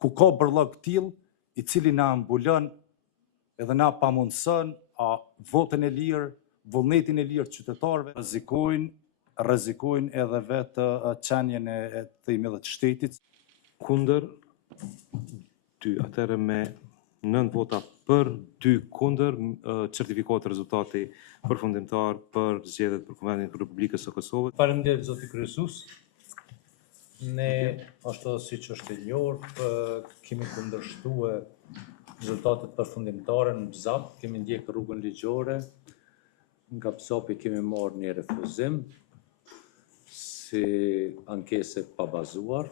ku ka bërllog tillë i cili na mbulon edhe na pamundson votën e lirë, vullnetin e lirë qytetarëve, rrezikojnë edhe vetë qenjen e themi edhe të shtetit. Kundër 2, atëherë me 9 vota për 2 kundër, certifikohet rezultati përfundimtar për zgjedhjet për Kuvendin e Republikës së Kosovës. Faleminderit zoti kryesues. Ne, ashtu siç është e njohur, kemi kundërshtuar rezultatet përfundimtare në BZAP, kemi ndjekë rrugën ligjore, nga BZAP-i kemi marrë një refuzim si ankese pa bazuar.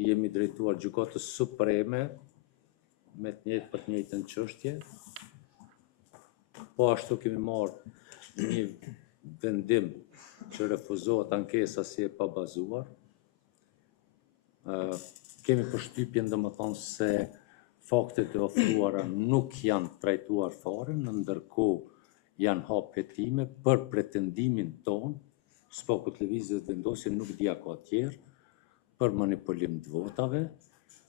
Jemi drejtuar Gjykatës Supreme me për të njëjtën çështje. Po ashtu kemi marrë një vendim që refuzohet ankesa si e pa bazuar. Kemi përshtypjen domethënë se faktet e ofruara nuk janë trajtuar fare, ndërkohë janë hap hetime për pretendimin ton, SPAK-u Lëvizjes vendosje nuk dia ka tjerë, për manipulim të votave,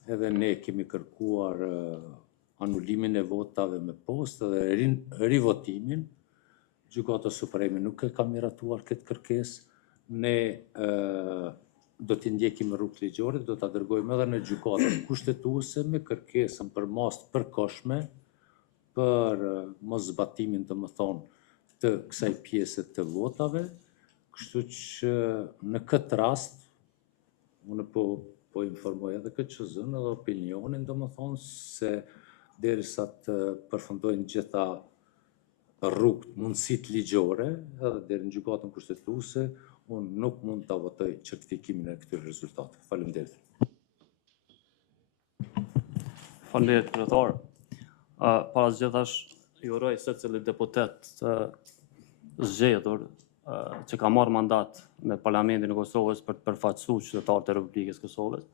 edhe ne kemi kërkuar anulimin e votave me postë dhe rivotimin. Gjykata Supreme nuk e ka miratuar këtë kërkesë. Ne do t'i ndjekim rrugë ligjore, do t'a dërgojmë edhe në gjykatën kushtetuese me kërkesën për masë të përkohshme për mos zbatimin domethënë të kësaj pjese të votave, kështu që në këtë rast unë po informoj edhe KQZ-n edhe opinionin domethënë se derisa të përfundojnë gjitha rrugët, mundësitë ligjore, edhe deri në gjykatën kushtetuese, unë nuk mund ta votoj certifikimin e këtyre rezultateve. Faleminderit. Faleminderit kryetar. Para zgjedhjes ju uroj secili deputet të zgjedhur që ka marrë mandat në Parlamentin e Kosovës për të përfaqësuar qytetarët e Republikës së Kosovës.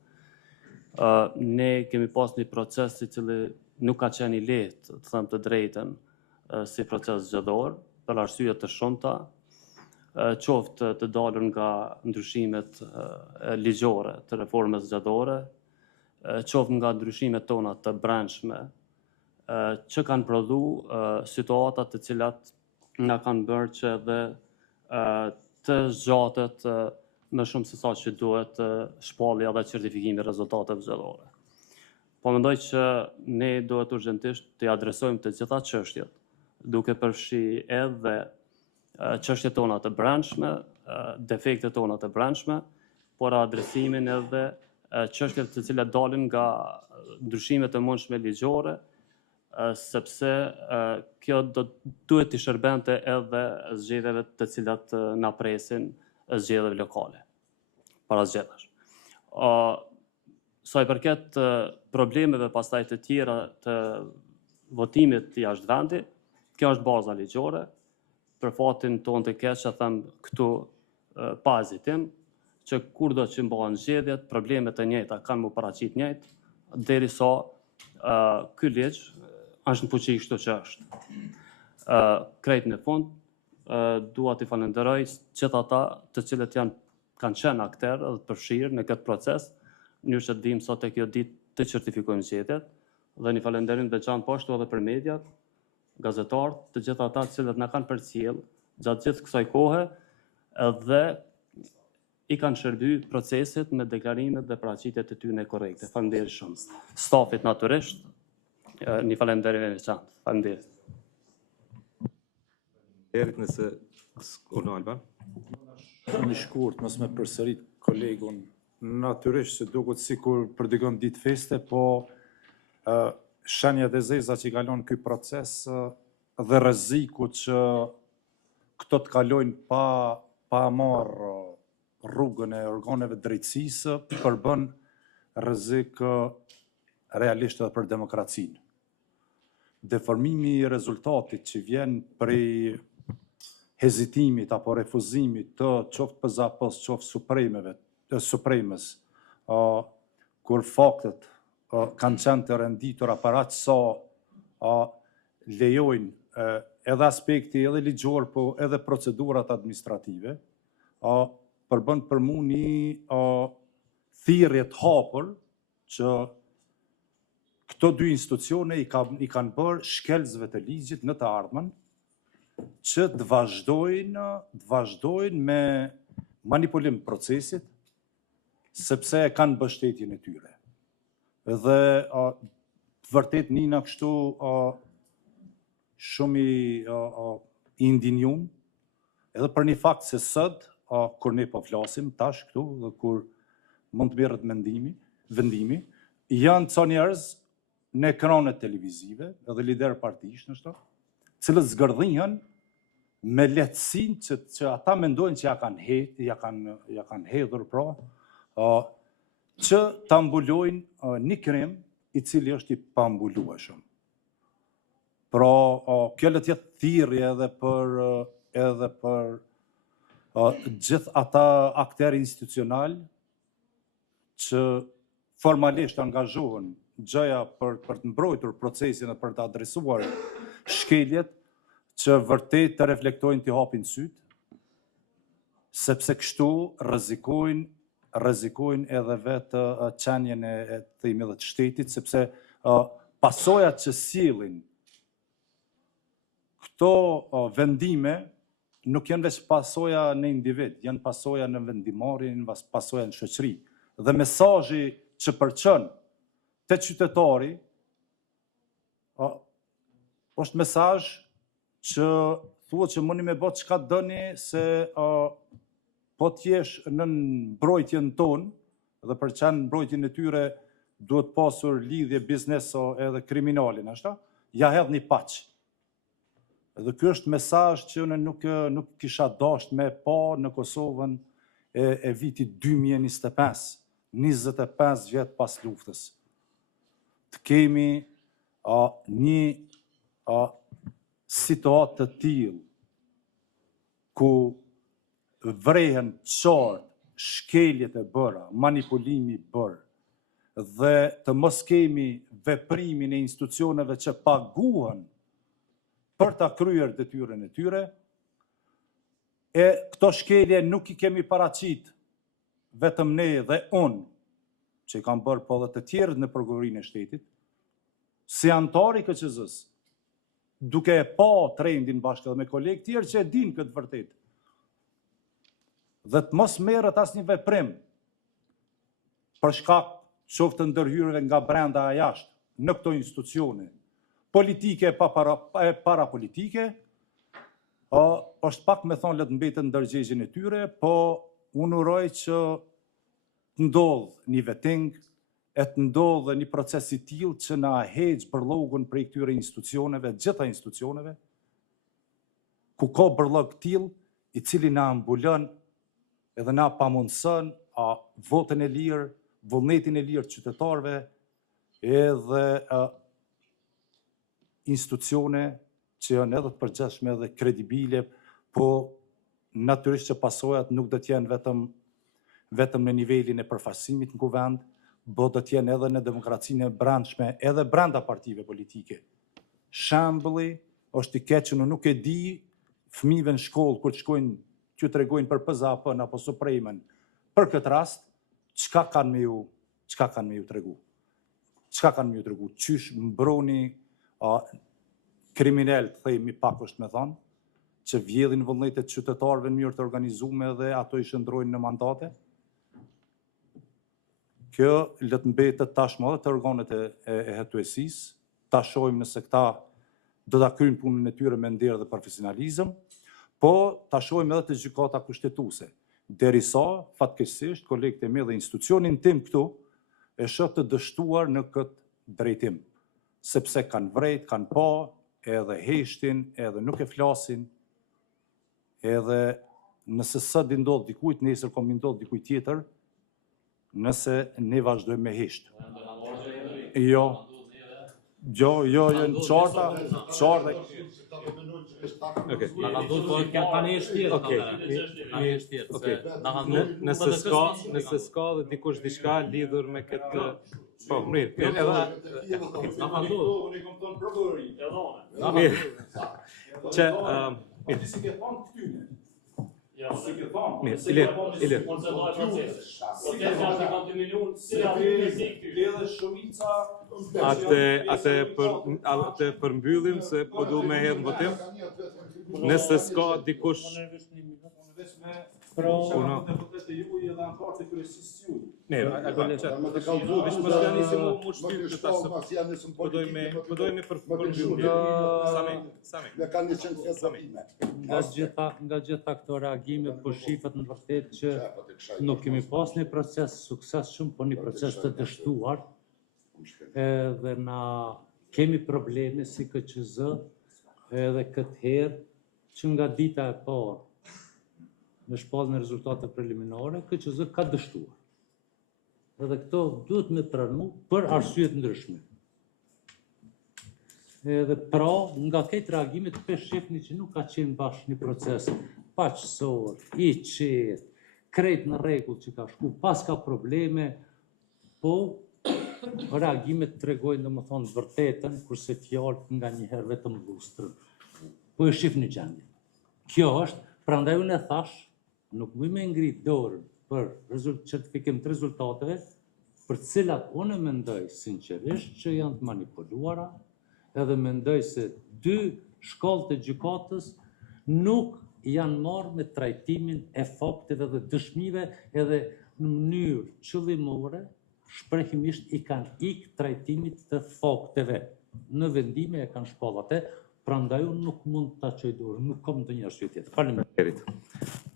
Ne kemi pas një proces i cili nuk ka qenë i lehtë, të them të drejtën, si proces zgjedhor, për arsye të shumta, qoftë të dalur nga ndryshimet ligjore të reformës zgjedhore, qoftë nga ndryshimet tona të brendshme, që kanë prodhuar situata të cilat na kanë bërë që edhe të zgjatet më shumë se sa që duhet shpallja dhe certifikimi i rezultateve zgjedhore. Po mendoj që ne duhet urgjentisht të adresojmë të gjitha çështjet, duke përfshi edhe çështjet tona të brendshme, defektet tona të brendshme, por adresimin edhe çështjet të cilat dalin nga ndryshimet e mundshme ligjore, sepse kjo duhet të shërbente edhe zgjedhjeve të cilat na presin, zgjedhjeve lokale, para zgjedhjesh. Sa i përket problemeve pastaj të tjera të votimit jashtë vendi, kjo është baza ligjore. Për fatin tonë të keq që them këtu pa hezitim, që kurdo që mbahen zgjedhjet, problemet e njëjta kanë mu paraqit njëjtë, derisa ky ligj është në fuqi kështu që është. Krejt në fund, dua t'i falenderoj gjithë ata të cilët kanë qenë akterë dhe të përfshirë në këtë proces, në mënyrë që të vim sot e kjo ditë të certifikojmë zgjedhjet, dhe një falenderim veçantë po ashtu edhe për mediat, gazetarët, të gjithë ata të cilët na kanë përcjell gjatë gjithë kësaj kohe dhe i kanë shërby procesit me deklarimet dhe paraqitjet e tyre korrekte. Faleminderit shumë. Stafit natyrisht, një falenderim e veçantë. Faleminderit. Erit nëse Ono Alban. Shumë i shkurt, mos me përsërit kolegun, natyrisht se duket sikur përdigon ditë feste, po shenjat e zeza që i kalon ky proces dhe rreziku që këto të kalojnë pa marrë rrugën e organeve drejtësisë përbën rrezik realisht edhe për demokracinë. Deformimi i rezultatit që vjen prej hezitimit apo refuzimit të qoftë PZAP-s, qoftë Supremës, kur faktet kanë qenë të renditura para sa lejojnë edhe aspekti edhe ligjor, po edhe procedurat administrative, përbën për mu një thirrje të hapur që këto dy institucione i kanë bërë shkelzëve të ligjit në të ardhmen që të vazhdojnë me manipulim procesit, sepse kanë mbështetjen e tyre. Dhe vërtet nina kështu shumë i indinjum, edhe për një fakt se sot, kur ne po flasim tash këtu, dhe kur mund të merret vendimi, janë ca njerëz në ekranet televizive, edhe lider partish nështë, cilët zgërdhihen me lehtësinë që ata mendojnë që ja kanë hedhur pra, që ta mbulojnë një krim i cili është i pambulueshëm. Pra, kjo le të jetë thirrje edhe për gjithë ata aktorë institucional që formalisht angazhohen gjëja për të mbrojtur procesin e për të adresuar shkeljet që vërtet të reflektojnë të hapin syt, sepse kështu rrezikojnë edhe vetë qenjen e themi dhe të shtetit, sepse pasojat që sillin këto vendime nuk janë veç pasoja në individ, janë pasoja në vendimarrjen, pasoja në shoqëri. Dhe mesazhi që përçon te qytetari është mesazh që thuhet që mundi me bë çka doni se po t'jesh në mbrojtjen tonë dhe për çan mbrojtjen e tyre duhet pasur lidhje bizneso edhe kriminale, nashta, ja hedhni paç. Dhe ky është mesazh që unë nuk kisha dashur me pa në Kosovën e vitit 2025, 25 vjet pas luftës. Të kemi një situatë të tillë ku vrehen qartë shkeljet e bëra, manipulimi i bërë, dhe të mos kemi veprimin e institucioneve që paguhen për ta kryer detyrën e tyre, e këto shkelje nuk i kemi paraqit vetëm ne dhe unë, që i kam bërë po dhe të tjerët në prokurorinë e shtetit, si antar i KQZ-s, duke e pa trendin bashkë edhe me kolegë tjerë që e din këtë vërtet, dhe të mos merret asnjë veprim për shkak qoftë të ndërhyrjeve nga brenda a jashtë në këto institucione, politike e parapolitike, është pak me thonë le të mbeten në ndërgjegjen e tyre, po unë uroj që të ndodh një vetting, e të ndodh një proces i tillë që na heq bërllogun prej këtyre institucioneve, gjitha institucioneve, ku ka bërllog tillë i cili na mbulon edhe na pamundson votën e lirë, vullnetin e lirë të qytetarëve, edhe institucione që janë edhe të përgjithshme dhe kredibile, po natyrisht që pasojat nuk do të jenë vetëm në nivelin e përfaqësimit në kuvend, po do të jenë edhe në demokracinë e brendshme, edhe brenda partive politike. Shembulli është i keq që nuk e di fëmijëve në shkollë kur të shkojnë që tregojnë për PZAP-n apo Supremën për këtë rast, çka kanë me ju tregu? Çka kanë me ju tregu? Qysh mbroni kriminal, themi pak është me thonë, që vjedhin vullnetet e qytetarëve në mënyrë të organizuar dhe ato i shndrojnë në mandate? Kjo le të mbetet tashmë edhe të organet e hetuesisë, ta shohim nëse këta do ta kryejnë punën e tyre me nder dhe profesionalizëm, po ta shohim edhe të gjykata kushtetuese. Derisa fatkeqësisht kolegët e mi dhe institucionin tim këtu e shoh të dështuar në këtë drejtim, sepse kanë vrejt, kanë pa, edhe heshtin, edhe nuk e flasin, edhe nëse sot i ndodh dikujt, nesër kom i ndodh dikujt tjetër, nëse ne vazhdojmë me hesht. Jo, në qarta. Okej. Na kanë dhënë por kanë një shtjet. Okej. Kanë një shtjet. Na kanë dhënë. Nëse s'ka dhe dikush diçka lidhur me këtë. Po, mirë. Na kanë dhënë. Unë kam thonë prokurori. Mirë. Që Si ke thonë këtyne? Mirë, Ilir. Koncedohet procesi. Procesi është i kam 2 milion, si arrime si këty. Edhe shumica Atë përmbyllim se po du me hedhë në votim. Nëse s'ka dikush deputetë juaj edhe anëtarët e kryesisë juaj. Vish më s'ka nisi mu shtyp në tasë. Përdojme për përmbyllim. Sami. Me kanë 100 fjalë. Nga gjitha këto reagime po shifet në vërtet që nuk kemi pas një proces suksesshëm, po një proces të dështuar. Edhe na kemi probleme si KQZ edhe këtë herë që nga dita e parë me shpalljen e rezultateve preliminare, KQZ ka dështuar. Edhe këto duhet me pranu për arsye të ndryshme. Edhe pra, nga këtë reagimet për shifni që nuk ka qenë bashkë një proces paqësor, i qetë, krejt në rregull që ka shku, pas ka probleme, po reagimet tregojnë domethënë vërtetën, kurse fjalët nga njëherë vetëm lustrën. Po e shifni gjendjen. Kjo është, prandaj unë e thash, nuk mund me ngrit dorën për certifikim të rezultateve, për cilat unë mendoj sinqerisht që janë të manipuluara, edhe mendoj se 2 shkallët e gjykatës nuk janë marrë me trajtimin e fakteve dhe dëshmive, edhe në mënyrë qëllimore, shprehimisht i kanë ikë trajtimit të fakteve. Në vendime e kanë shpallë atë, prandaj unë nuk mund ta çoj dorën, nuk kam ndonjë arsye tjetër. Faleminderit.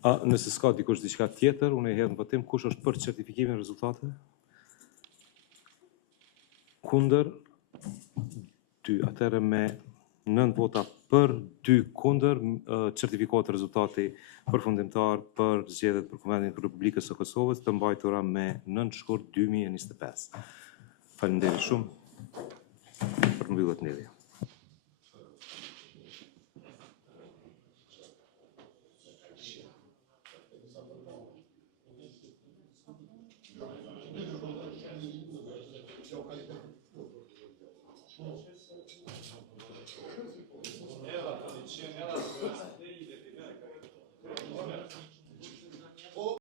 Nëse s'ka dikush diçka tjetër, unë e hedh në votim kush është për certifikimin e rezultateve? Kundër 2. Atëherë me 9 vota për 2 kundër, certifikohet rezultati përfundimtar për zgjedhjet për Kuvendin e Republikës së Kosovës, të mbajtura me 9 shkurt 2025. Faleminderit shumë. Përmbyllet ndjellja.